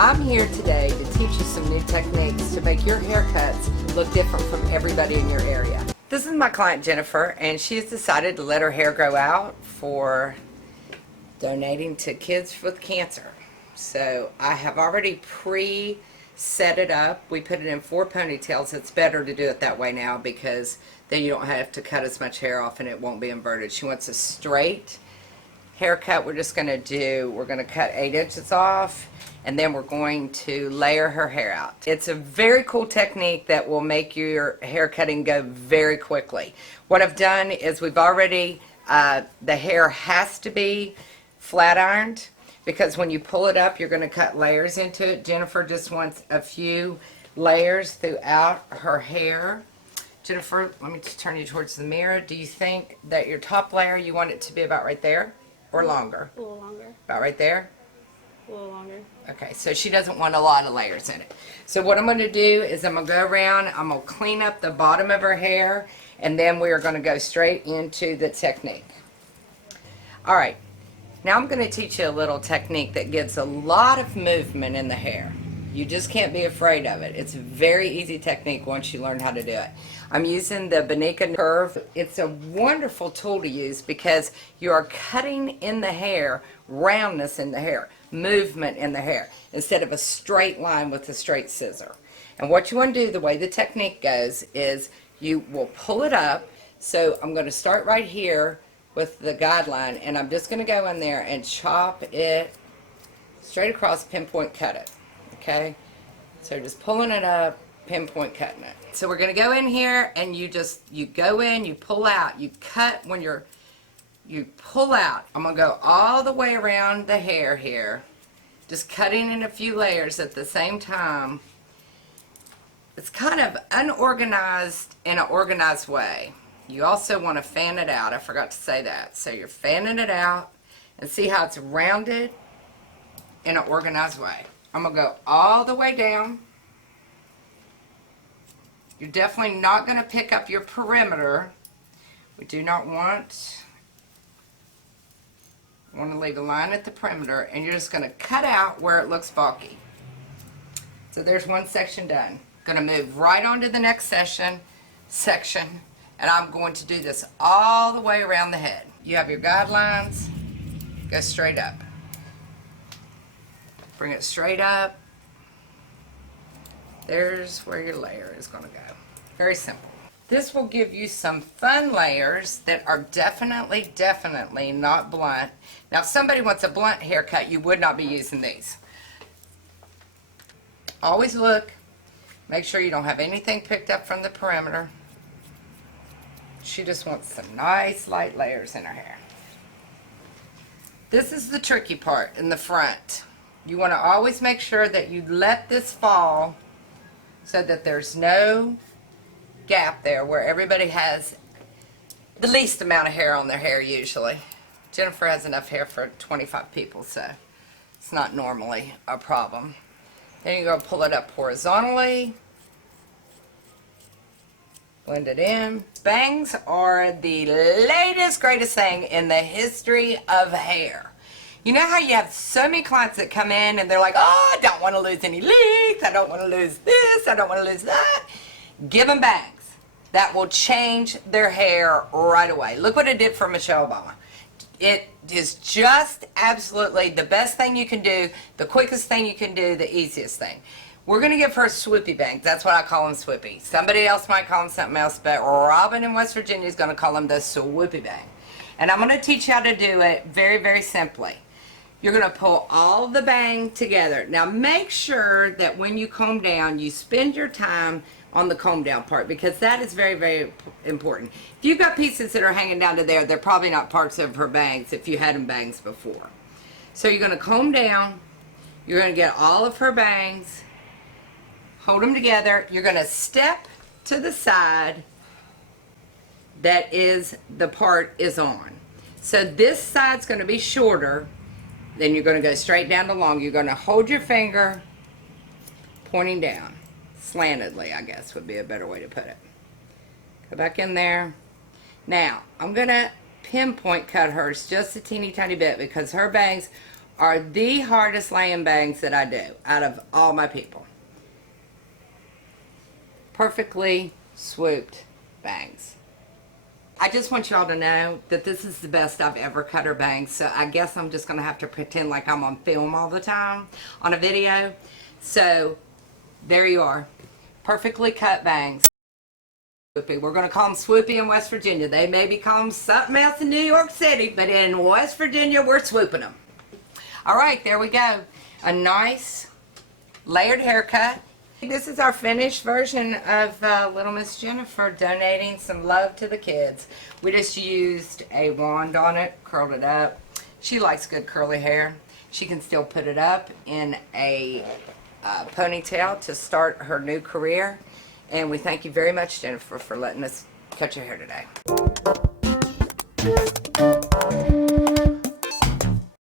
I'm here today to teach you some new techniques to make your haircuts look different from everybody in your area. This is my client Jennifer, and she's decided to let her hair grow out for donating to kids with cancer. So I have already set it up. We put it in 4 ponytails. It's better to do it that way now because then you don't have to cut as much hair off and it won't be inverted. She wants a straight haircut. We're going to cut 8 inches off, and then we're going to layer her hair out. It's a very cool technique that will make your hair cutting go very quickly. What I've done is we've already, the hair has to be flat ironed, because when you pull it up, you're going to cut layers into it. Jennifer just wants a few layers throughout her hair. Jennifer, let me just turn you towards the mirror. Do you think that your top layer, you want it to be about right there or longer? A little longer. About right there? A little longer. Okay, so she doesn't want a lot of layers in it. So what I'm going to do is I'm going to go around, I'm going to clean up the bottom of her hair, and then we are going to go straight into the technique. All right. Now I'm going to teach you a little technique that gives a lot of movement in the hair. You just can't be afraid of it. It's a very easy technique once you learn how to do it. I'm using the Bonika curve. It's a wonderful tool to use because you are cutting in the hair, roundness in the hair, movement in the hair, instead of a straight line with a straight scissor. And what you want to do, the way the technique goes, is you will pull it up. So I'm going to start right here with the guideline, and I'm just going to go in there and chop it straight across, pinpoint cut it. Okay, so just pulling it up, pinpoint cutting it. So we're going to go in here, and you go in, you pull out, you cut when you pull out. I'm going to go all the way around the hair here, just cutting in a few layers at the same time. It's kind of unorganized in an organized way. You also want to fan it out. I forgot to say that. So you're fanning it out, and see how it's rounded in an organized way. I'm going to go all the way down. You're definitely not going to pick up your perimeter. We do not want to leave a line at the perimeter, and you're just going to cut out where it looks bulky. So there's one section done. Going to move right on to the next section. And I'm going to do this all the way around the head. You have your guidelines. Go straight up. Bring it straight up. There's where your layer is going to go. Very simple. This will give you some fun layers that are definitely not blunt. Now, if somebody wants a blunt haircut, you would not be using these. Always look. Make sure you don't have anything picked up from the perimeter. She just wants some nice light layers in her hair. This is the tricky part in the front. You want to always make sure that you let this fall so that there's no gap there where everybody has the least amount of hair on their hair usually. Jennifer has enough hair for 25 people, so it's not normally a problem. Then you go pull it up horizontally. Blend it in. Bangs are the latest, greatest thing in the history of hair. You know how you have so many clients that come in and they're like, oh, I don't want to lose any length, I don't want to lose this, I don't want to lose that. Give them bangs. That will change their hair right away. Look what it did for Michelle Obama. It is just absolutely the best thing you can do, the quickest thing you can do, the easiest thing. We're going to give her swoopy bangs. That's what I call them, swoopy. Somebody else might call them something else, but Robin in West Virginia is going to call them the swoopy bang. And I'm going to teach you how to do it very simply. You're going to pull all the bang together. Now make sure that when you comb down, you spend your time on the comb down part, because that is very important. If you've got pieces that are hanging down to there, they're probably not parts of her bangs if you had them bangs before. So you're going to comb down. You're going to get all of her bangs. Hold them together. You're going to step to the side that is the part is on. So this side's going to be shorter. Then you're going to go straight down to long. You're going to hold your finger pointing down. Slantedly, I guess, would be a better way to put it. Go back in there. Now, I'm going to pinpoint cut hers just a teeny tiny bit because her bangs are the hardest laying bangs that I do out of all my people. Perfectly swooped bangs. I just want y'all to know that this is the best I've ever cut her bangs, so I guess I'm just going to have to pretend like I'm on film all the time on a video. So there you are, perfectly cut bangs. We're going to call them swoopy in West Virginia. They maybe call them something else in New York City, but in West Virginia we're swooping them. All right, there we go. A nice layered haircut. This is our finished version of Little Miss Jennifer donating some love to the kids. We just used a wand on it, curled it up. She likes good curly hair. She can still put it up in a ponytail to start her new career. And we thank you very much, Jennifer, for letting us cut your hair today.